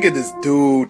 Look at this dude.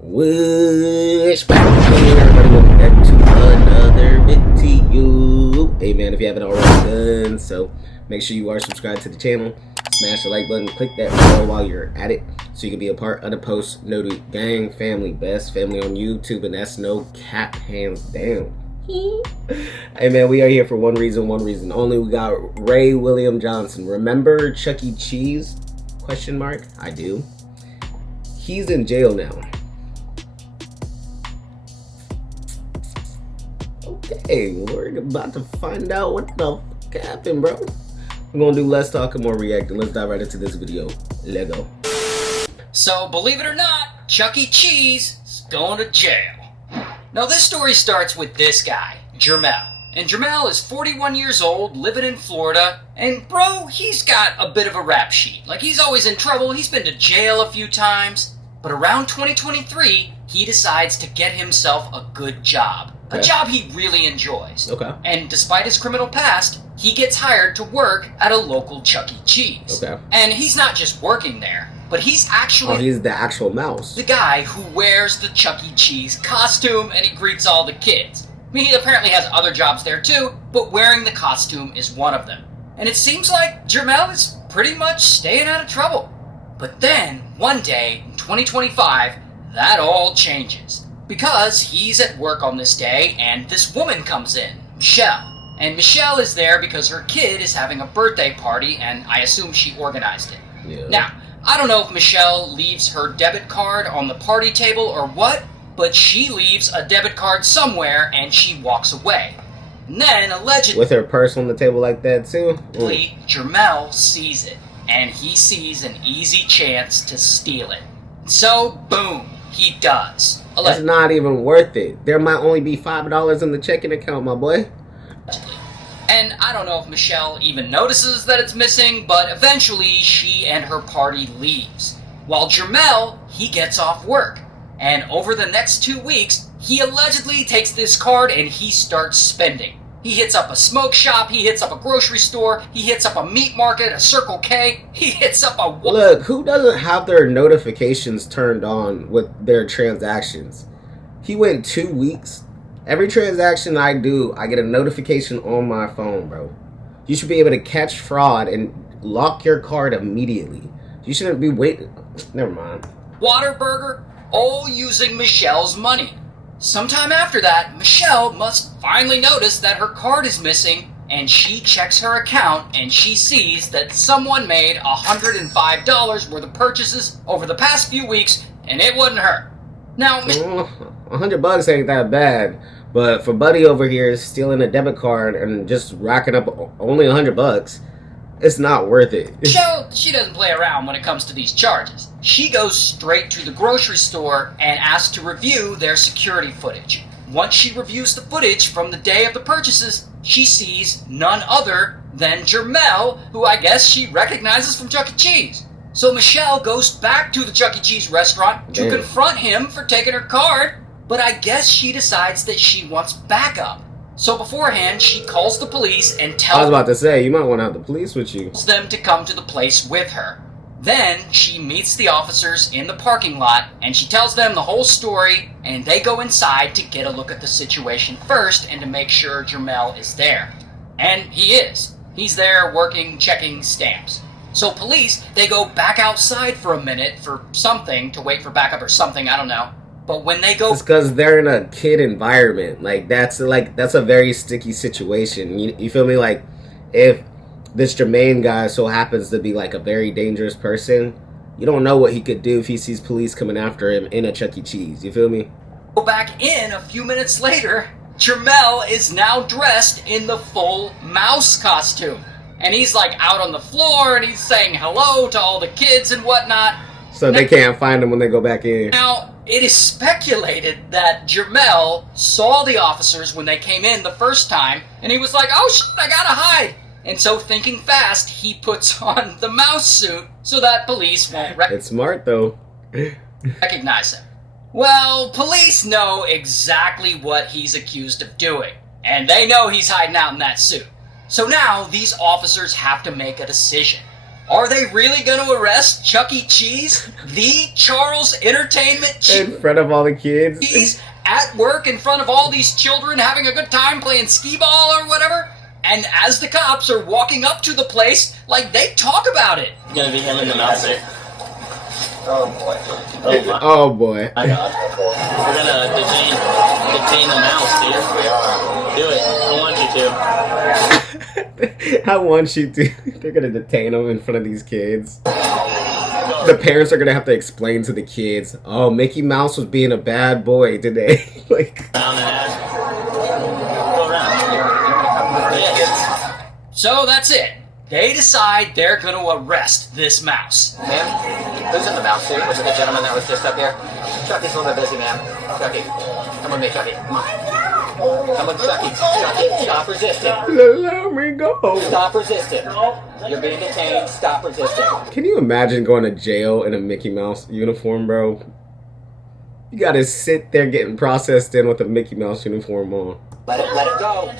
What's back here, everybody? Welcome back to another video. Hey man, if you haven't already done so, make sure you are subscribed to the channel. Smash the like button, click that bell while you're at it, so you can be a part of the post noted gang family, best family on YouTube, and that's no cap, hands down. Hey man, we are here for one reason only. We got Ray William Johnson. Remember Chuck E. Cheese? Question mark. I do. He's in jail now. Okay, we're about to find out what the fuck happened, bro. We're gonna do less talk and more reacting. Let's dive right into this video. Let's go. So, believe it or not, Chuck E. Cheese is going to jail. Now, this story starts with this guy, Jermel. And Jermel is 41 years old, living in Florida. And bro, he's got a bit of a rap sheet. Like, he's always in trouble. He's been to jail a few times. But around 2023, he decides to get himself a good job. A job he really enjoys. Okay. And despite his criminal past, he gets hired to work at a local Chuck E. Cheese. Okay. And he's not just working there, but he's actually... he's the actual mouse. The guy who wears the Chuck E. Cheese costume and he greets all the kids. I mean, he apparently has other jobs there too, but wearing the costume is one of them. And it seems like Jermel is pretty much staying out of trouble. But then, one day, in 2025, that all changes. Because he's at work on this day, and this woman comes in, Michelle. And Michelle is there because her kid is having a birthday party, and I assume she organized it. Yeah. Now, I don't know if Michelle leaves her debit card on the party table or what, but she leaves a debit card somewhere and she walks away. And then, allegedly... with her purse on the table like that too? Jermel sees it, and he sees an easy chance to steal it. So, boom, he does. That's not even worth it. There might only be $5 in the checking account, my boy. And I don't know if Michelle even notices that it's missing, but eventually she and her party leaves. While Jermel, he gets off work. And over the next 2 weeks, he allegedly takes this card and he starts spending. He hits up a smoke shop, he hits up a grocery store, he hits up a meat market, a Circle K, he hits up a... Look, who doesn't have their notifications turned on with their transactions? He went 2 weeks. Every transaction I do, I get a notification on my phone, bro. You should be able to catch fraud and lock your card immediately. You shouldn't be waiting. Never mind. Whataburger, all using Michelle's money. Sometime after that, Michelle must finally notice that her card is missing, and she checks her account and she sees that someone made $105 worth of purchases over the past few weeks, and it wasn't her. Now, $100 ain't that bad, but for Buddy over here stealing a debit card and just racking up only $100, it's not worth it. Michelle, she doesn't play around when it comes to these charges. She goes straight to the grocery store and asks to review their security footage. Once she reviews the footage from the day of the purchases, she sees none other than Jermel, who I guess she recognizes from Chuck E. Cheese. So Michelle goes back to the Chuck E. Cheese restaurant to confront him for taking her card, but I guess she decides that she wants backup. So beforehand, she calls the police and tells... I was about to say, you might want to have the police with you. ...them to come to the place with her. Then, she meets the officers in the parking lot, and she tells them the whole story, and they go inside to get a look at the situation first and to make sure Jermel is there. And he is. He's there working, checking stamps. So police, they go back outside for a minute for something, to wait for backup or something, I don't know. But when they go... It's because they're in a kid environment. That's a very sticky situation. You feel me? Like, if this Jermaine guy so happens to be like a very dangerous person, you don't know what he could do if he sees police coming after him in a Chuck E. Cheese. You feel me? Go back in a few minutes later, Jermel is now dressed in the full mouse costume. And he's like out on the floor and he's saying hello to all the kids and whatnot. So they can't find him when they go back in. Now, it is speculated that Jermel saw the officers when they came in the first time, and he was like, oh shit, I gotta hide. And so, thinking fast, he puts on the mouse suit so that police won't It's smart, though. recognize him. Well, police know exactly what he's accused of doing, and they know he's hiding out in that suit. So now, these officers have to make a decision. Are they really going to arrest Chuck E. Cheese, the Charles Entertainment In front of all the kids? Cheese, at work in front of all these children having a good time playing skee-ball or whatever? And as the cops are walking up to the place, like, they talk about it. It's gonna be him in the mouse suit. Oh boy. Oh my. Oh boy. My God. We're gonna detain the mouse, dude. Yes, we are. Do it. I want you to. I want you to. They're gonna detain him in front of these kids. The parents are gonna have to explain to the kids, oh, Mickey Mouse was being a bad boy today. Like, Down and ass. Go around. Yes. So that's it. They decide they're going to arrest this mouse. Ma'am, who's in the mouse suit? Was it the gentleman that was just up here? Chucky's a little bit busy, ma'am. Chucky, come with me, Chucky. Come on. Come with Chucky. Chucky, stop resisting. let me go. Stop resisting. You're being detained. Stop resisting. Can you imagine going to jail in a Mickey Mouse uniform, bro? You gotta sit there getting processed in with a Mickey Mouse uniform on. Let it go.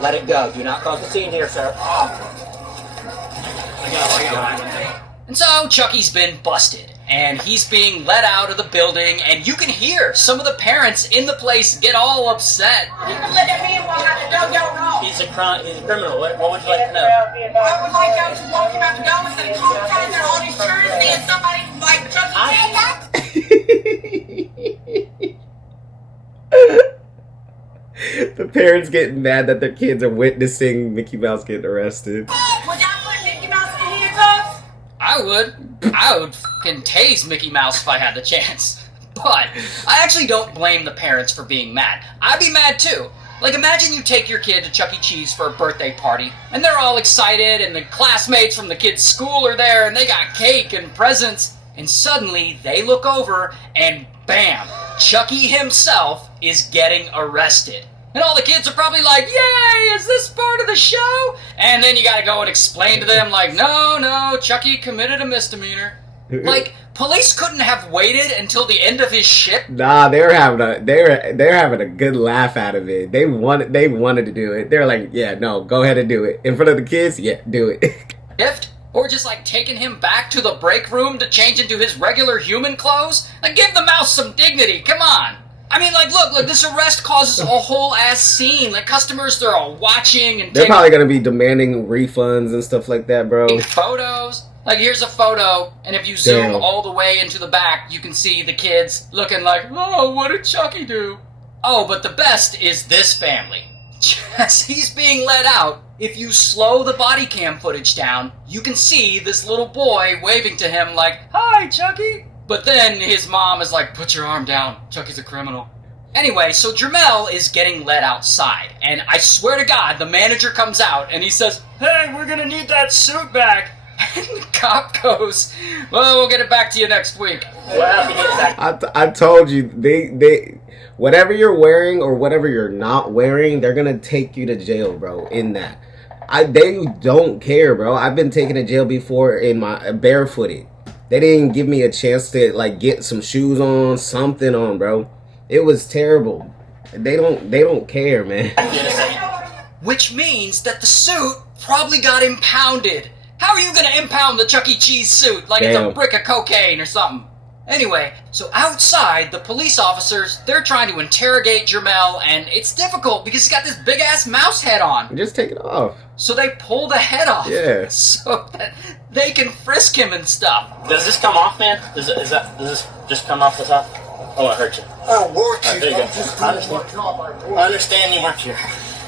Let it go. Do not cause a scene here, sir. And so Chucky's been busted, and he's being let out of the building, and you can hear some of the parents in the place get all upset. He's a criminal. What would you like to know? I would like y'all to walk him out the door instead of traumatizing all these children and somebody like Chucky The parents getting mad that their kids are witnessing Mickey Mouse getting arrested. Would y'all put Mickey Mouse in handcuffs? I would fucking tase Mickey Mouse if I had the chance. But I actually don't blame the parents for being mad. I'd be mad too. Like, imagine you take your kid to Chuck E. Cheese for a birthday party, and they're all excited, and the classmates from the kid's school are there, and they got cake and presents, and suddenly they look over, and bam, Chucky himself is getting arrested. And all the kids are probably like, yay, is this part of the show? And then you gotta go and explain to them, like, no, Chucky committed a misdemeanor. Like, police couldn't have waited until the end of his shit. Nah, they're having a good laugh out of it. They wanted to do it. They're like, yeah, no, go ahead and do it. In front of the kids, yeah, do it. Gift? Or just like taking him back to the break room to change into his regular human clothes? Like, give the mouse some dignity, come on. I mean, like, look, this arrest causes a whole ass scene. Like, customers, they're all watching and they're probably gonna be demanding refunds and stuff like that, bro. Photos. Like, here's a photo, and if you zoom all the way into the back, you can see the kids looking like, oh, what did Chucky do? Oh, but the best is this family. As he's being let out, if you slow the body cam footage down, you can see this little boy waving to him like, hi, Chucky. But then his mom is like, put your arm down, Chucky's a criminal. Anyway, so Jermel is getting let outside, and I swear to God, the manager comes out, and he says, hey, we're gonna need that suit back. And the cop goes, well, we'll get it back to you next week. I told you, they whatever you're wearing or whatever you're not wearing, they're gonna take you to jail, bro, in that. They don't care, bro. I've been taken to jail before in my barefooted. They didn't give me a chance to, like, get some shoes on, something on, bro. It was terrible. They don't care, man. Which means that the suit probably got impounded. How are you gonna impound the Chuck E. Cheese suit like it's a brick of cocaine or something? Anyway, so outside, the police officers, they're trying to interrogate Jermel, and it's difficult because he's got this big-ass mouse head on. Just take it off. So they pull the head off. Yeah. So that they can frisk him and stuff. Does this come off, man? Does this just come off the top? Oh, it hurt you. I work Right, there you go. I understand you work here.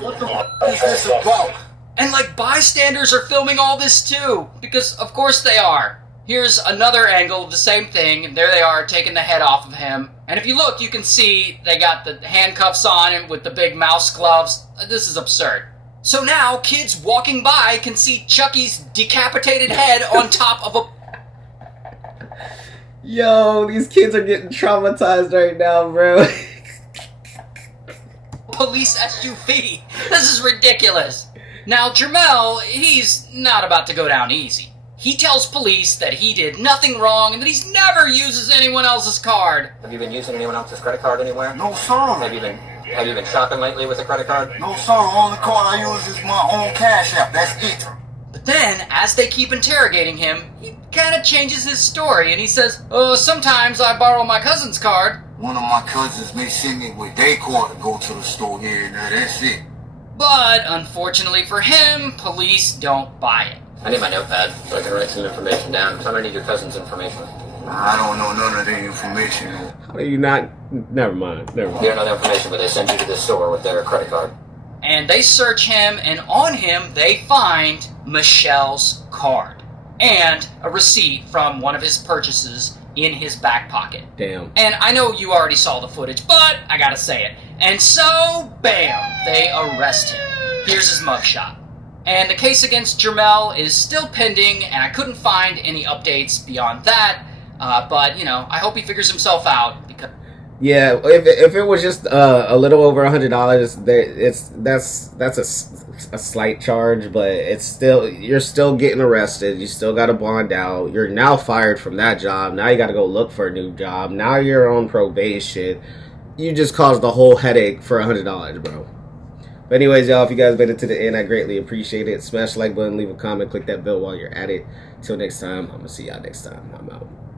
What the f*** is this about? And, like, bystanders are filming all this, too. Because, of course they are. Here's another angle of the same thing, and there they are, taking the head off of him. And if you look, you can see they got the handcuffs on him with the big mouse gloves. This is absurd. So now, kids walking by can see Chucky's decapitated head on top of a... Yo, these kids are getting traumatized right now, bro. police SUV. This is ridiculous. Now, Jermel, he's not about to go down easy. He tells police that he did nothing wrong and that he's never uses anyone else's card. Have you been using anyone else's credit card anywhere? No, sir. Have you been shopping lately with a credit card? No, sir. The only card I use is my own Cash App. That's it. But Then, as they keep interrogating him, he kind of changes his story and he says, sometimes I borrow my cousin's card. One of my cousins may send me with their card to go to the store here and there. That's it. But, unfortunately for him, police don't buy it. I need my notepad so I can write some information down, because I'm going to need your cousin's information. I don't know none of the information. How do you not? Never mind. You don't know the information, but they send you to this store with their credit card. And they search him, and on him they find Michelle's card and a receipt from one of his purchases in his back pocket. Damn. And I know you already saw the footage, but I gotta say it. And so, bam, they arrest him. Here's his mugshot. And the case against Jermel is still pending, and I couldn't find any updates beyond that. But, you know, I hope he figures himself out. Because Yeah, if it was just a little over $100, that's a slight charge, but it's still, you're still getting arrested. You still got to bond out. You're now fired from that job. Now you got to go look for a new job. Now you're on probation. You just caused the whole headache for $100, bro. But anyways, y'all, if you guys made it to the end, I greatly appreciate it. Smash the like button, leave a comment, click that bell while you're at it. Till next time, I'm gonna see y'all next time. I'm out.